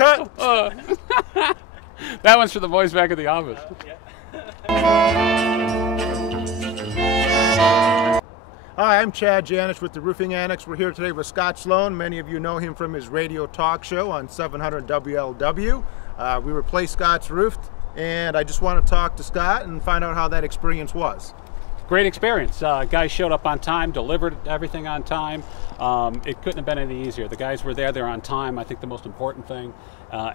cut. That one's for the boys back at the office. Hi, I'm Chad Janish with the Roofing Annex. We're here today with Scott Sloan. Many of you know him from his radio talk show on 700 WLW. We replaced Scott's roof, and I just want to talk to Scott and find out how that experience was. Great experience. Guys showed up on time, delivered everything on time. It couldn't have been any easier. The guys were there, they're on time. I think the most important thing.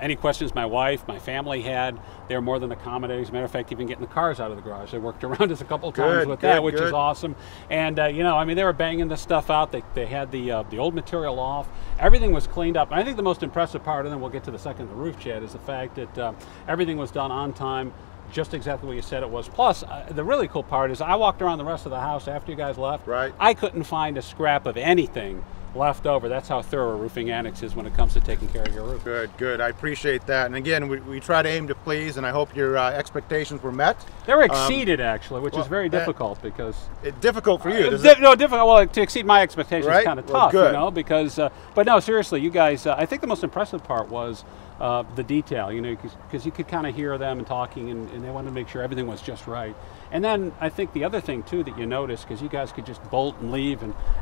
Any questions my wife, my family had, they were more than accommodating. As a matter of fact, even getting the cars out of the garage. They worked around us a couple of times with that, which is awesome. And you know, I mean, they were banging this stuff out. They had the old material off. Everything was cleaned up. And I think the most impressive part, and then we'll get to the second, the roof, Chad, is the fact that everything was done on time, just exactly what you said it was. Plus, the really cool part is I walked around the rest of the house after you guys left. Right. I couldn't find a scrap of anything left over. That's how thorough a Roofing Annex is when it comes to taking care of your roof. Good, good. I appreciate that. And again, we try to aim to please, and I hope your expectations were met. They were exceeded, actually, which is very difficult because... difficult for you, No, difficult. Well, to exceed my expectations is kind of tough, good. You know, because... but no, seriously, you guys, I think the most impressive part was the detail, you know, because you could kind of hear them and talking, and they wanted to make sure everything was just right. And then I think the other thing, too, that you noticed, because you guys could just bolt and leave,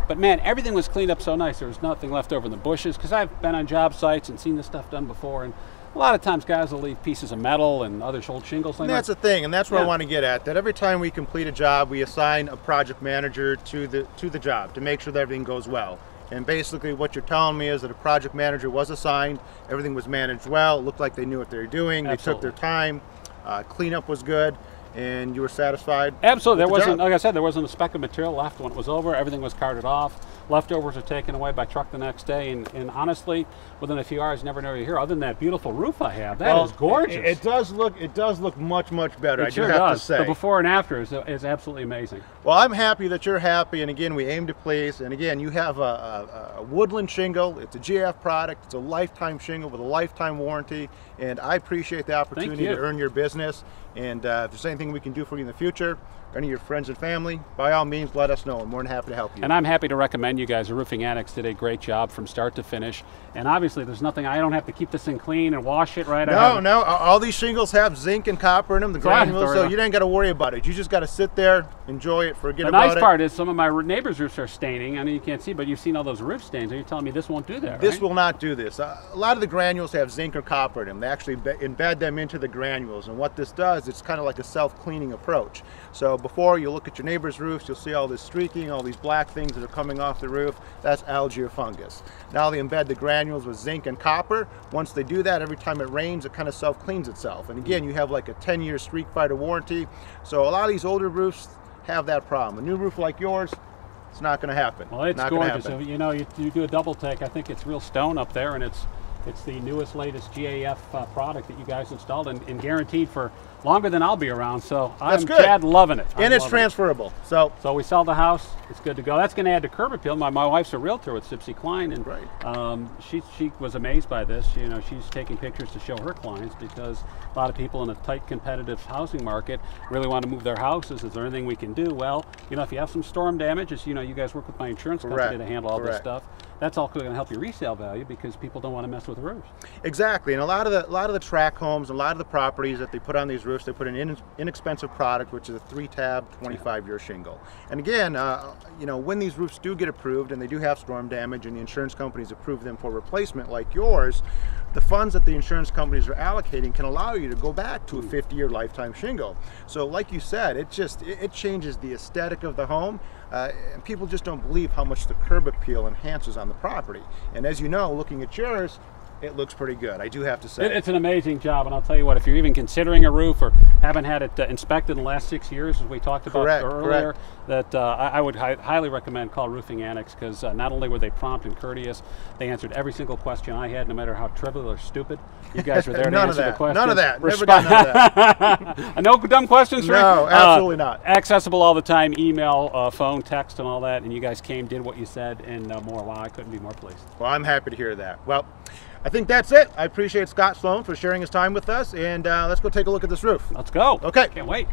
but man, everything was cleaned up so nice. There was nothing left over in the bushes, because I've been on job sites and seen this stuff done before, and a lot of times guys will leave pieces of metal and other old shingles. And that's the thing, and that's what I want to get at, that every time we complete a job, we assign a project manager to the job to make sure that everything goes well. And basically what you're telling me is that a project manager was assigned, everything was managed well, it looked like they knew what they were doing, They took their time, cleanup was good, and you were satisfied? Absolutely. There wasn't, like I said, there wasn't a speck of material left when it was over. Everything was carted off. Leftovers are taken away by truck the next day, and honestly, within a few hours, you never know you're here. Other than that beautiful roof I have, that is gorgeous. It does look much better. It sure does. To say. The before and after is absolutely amazing. Well, I'm happy that you're happy, and again, we aim to please. And again, you have a woodland shingle. It's a GF product. It's a lifetime shingle with a lifetime warranty, and I appreciate the opportunity to earn your business. And if there's anything we can do for you in the future, any of your friends and family, by all means, let us know. I'm more than happy to help you. And I'm happy to recommend you guys. The Roofing Annex did a great job from start to finish. And obviously, there's nothing, I don't have to keep this thing clean and wash it, right? No, all these shingles have zinc and copper in them, the granules, so you don't got to worry about it. You just got to sit there, enjoy it, forget about it. The nice part is some of my neighbors' roofs are staining. I know you can't see, but you've seen all those roof stains. Are you telling me this won't do that, This will not do this. A lot of the granules have zinc or copper in them. They actually embed them into the granules. And what this does, it's kind of like a self-cleaning approach. So before you look at your neighbor's roofs, you'll see all this streaking, all these black things that are coming off the roof. That's algae or fungus. Now they embed the granules with zinc and copper. Once they do that, every time it rains, it kind of self-cleans itself. And again, you have like a 10-year streak fighter warranty. So a lot of these older roofs have that problem. A new roof like yours, it's not going to happen. Well, it's gorgeous. So, you know, you do a double take. I think it's real stone up there, and it's the newest, latest GAF product that you guys installed and guaranteed for longer than I'll be around. So I'm Chad loving it. And it's transferable. So we sell the house. It's good to go. That's going to add to curb appeal. My wife's a realtor with Sipsey Klein, and she was amazed by this. You know, she's taking pictures to show her clients because a lot of people in a tight competitive housing market really want to move their houses. Is there anything we can do? Well, you know, if you have some storm damage, you know, you guys work with my insurance company to handle all this stuff. That's all going to help your resale value because people don't want to mess with the roofs. Exactly, and a lot of the tract homes, a lot of the properties that they put on these roofs, they put an inexpensive product, which is a 3-tab, 25-year shingle. And again, you know, when these roofs do get approved and they do have storm damage, and the insurance companies approve them for replacement, like yours, the funds that the insurance companies are allocating can allow you to go back to a 50-year lifetime shingle. So, like you said, it changes the aesthetic of the home. And people just don't believe how much the curb appeal enhances on the property. And as you know, looking at yours, it looks pretty good, I do have to say. It's an amazing job, and I'll tell you what, if you're even considering a roof or haven't had it inspected in the last 6 years, as we talked about earlier, that I would highly recommend call Roofing Annex, because not only were they prompt and courteous, they answered every single question I had, no matter how trivial or stupid. You guys were there to answer the question. None of that. Never got none of that. No dumb questions, right? No, absolutely not. Accessible all the time, email, phone, text, and all that, and you guys came, did what you said, and more. Wow, I couldn't be more pleased. Well, I'm happy to hear that. Well, I think that's it. I appreciate Scott Sloan for sharing his time with us, and let's go take a look at this roof. Let's go. Okay. Can't wait.